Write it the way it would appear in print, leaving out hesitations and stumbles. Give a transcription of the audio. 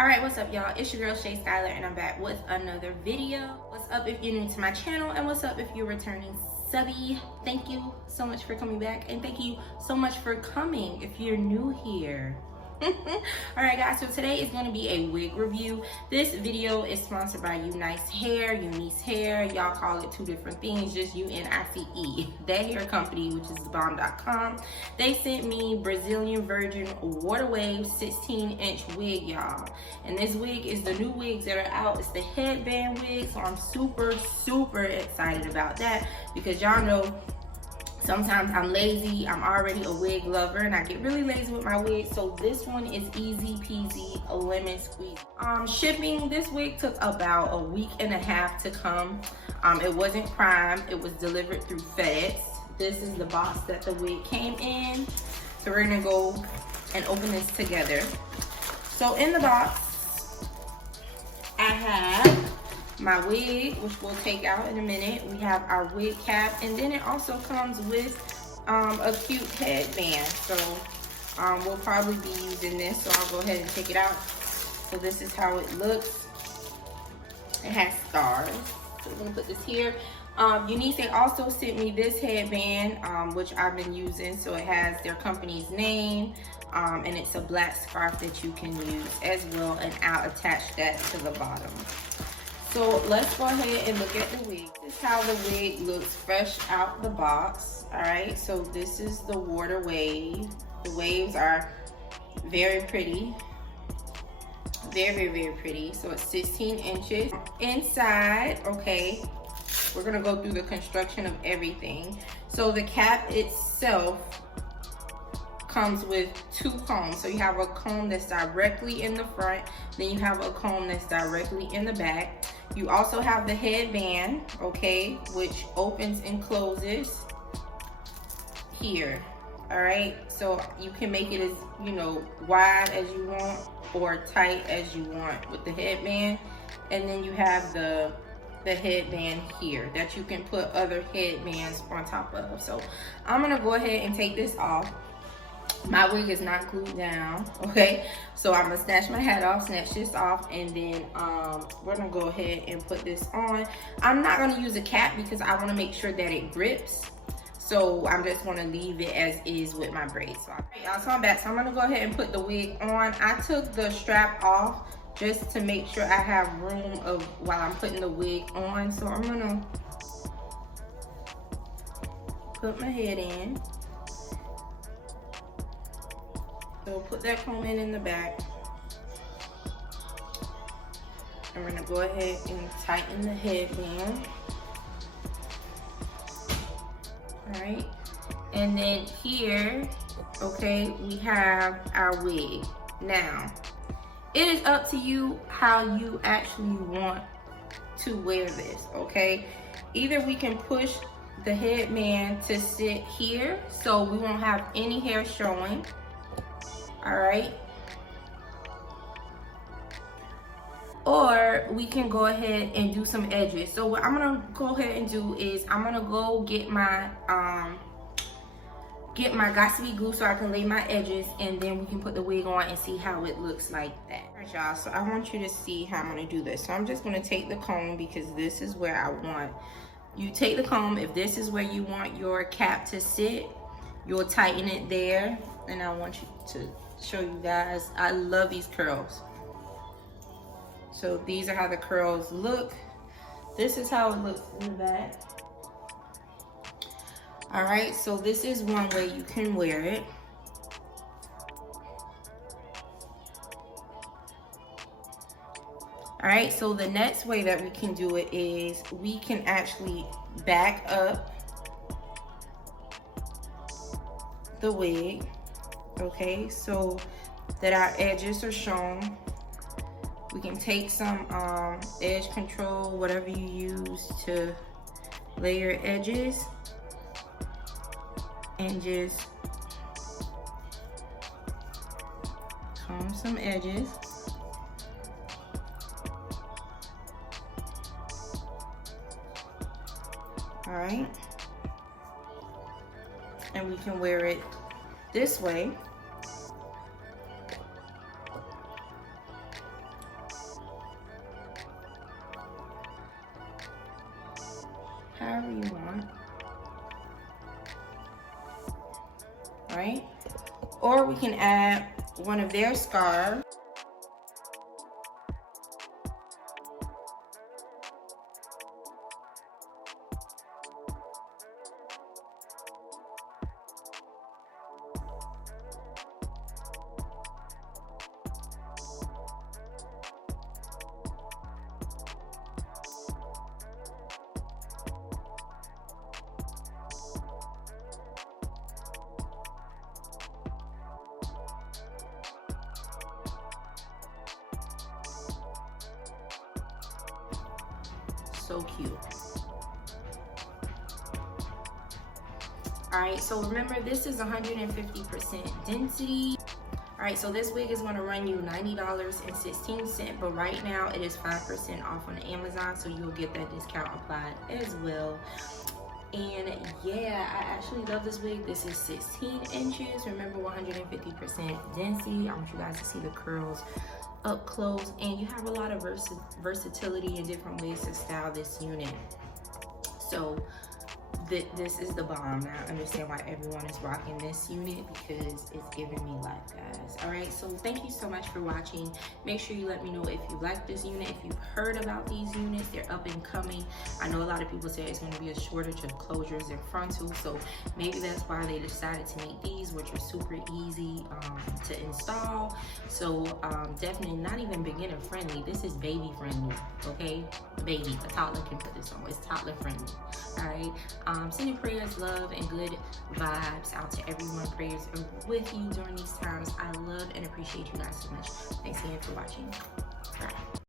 Alright, what's up y'all? It's your girl Shay Skyler and I'm back with another video. What's up if you're new to my channel, and what's up if you're returning subby? Thank you so much for coming back, and thank you so much for coming if you're new here. Alright guys, so today is going to be a wig review. This video is sponsored by Unice Hair. Y'all call it two different things, just UNICE. That hair company, which is bomb.com. They sent me Brazilian Virgin Water Wave 16-inch wig, y'all. And this wig is the new wigs that are out. It's the Headband Wig, so I'm super excited about that, because y'all know sometimes I'm lazy. I'm already a wig lover and I get really lazy with my wigs. So this one is easy peasy, a lemon squeeze. Shipping, this wig took about a week and a half to come. It wasn't Prime, it was delivered through FedEx. This is the box that the wig came in. So we're gonna go and open this together. So in the box, I have my wig, which we'll take out in a minute. We have our wig cap, and then it also comes with a cute headband. So we'll probably be using this, so I'll go ahead and take it out. So this is how it looks. It has stars. So we're gonna put this here. Unice also sent me this headband, which I've been using. So it has their company's name, and it's a black scarf that you can use as well, and I'll attach that to the bottom. So let's go ahead and look at the wig. This is how the wig looks fresh out the box. All right, so this is the water wave. The waves are very pretty. Very pretty. So it's 16 inches. Inside, okay, we're gonna go through the construction of everything. So the cap itself comes with two combs. So you have a comb that's directly in the front, then you have a comb that's directly in the back. You also have the headband, okay, which opens and closes here. All right, so you can make it as, you know, wide as you want or tight as you want with the headband. And then you have the headband here that you can put other headbands on top of. So I'm gonna go ahead and take this off. My wig is not glued down, okay? So I'm gonna snatch my hat off, snatch this off, and then we're gonna go ahead and put this on. I'm not gonna use a cap because I wanna make sure that it grips. So I'm just gonna leave it as is with my braids. So, y'all, so I'm back. So I'm gonna go ahead and put the wig on. I took the strap off just to make sure I have room of while I'm putting the wig on. So I'm gonna put my head in. So put that comb in the back. And we're gonna go ahead and tighten the headband. All right. And then here, okay, we have our wig. Now, it is up to you how you actually want to wear this, okay? Either we can push the headband to sit here so we won't have any hair showing. All right, or we can go ahead and do some edges. So what I'm gonna go ahead and do is I'm gonna go get my gossipy glue so I can lay my edges, and then we can put the wig on and see how it looks like that. All right, y'all, so I want you to see how I'm gonna do this. So I'm just gonna take the comb, because this is where I want you take the comb. If this is where you want your cap to sit, you'll tighten it there. And I want you to show you guys, I love these curls. So these are how the curls look. This is how it looks in the back. All right, so this is one way you can wear it. All right, so the next way that we can do it is we can actually back up the wig, okay, so that our edges are shown. We can take some edge control, whatever you use to lay your edges, and just comb some edges. All right, and we can wear it this way. right? Or we can add one of their scarves. So cute. All right, so remember this is 150% density. All right, so this wig is gonna run you $90.16, but right now it is 5% off on Amazon, so you'll get that discount applied as well. And yeah, I actually love this wig. This is 16 inches. Remember, 150% density. I want you guys to see the curls up close, and you have a lot of versatility and different ways to style this unit. So this is the bomb. Now I understand why everyone is rocking this unit, because it's giving me life, guys. All right, so thank you so much for watching. Make sure you let me know if you like this unit, if you've heard about these units. They're up and coming. I know a lot of people say it's going to be a shortage of closures and frontals, so maybe that's why they decided to make these, which are super easy to install. So definitely not even beginner friendly. This is baby friendly, okay? Baby, a toddler can put this on. It's toddler friendly. All right, sending prayers, love, and good vibes out to everyone. Prayers are with you during these times. I love and appreciate you guys so much. Thanks again for watching.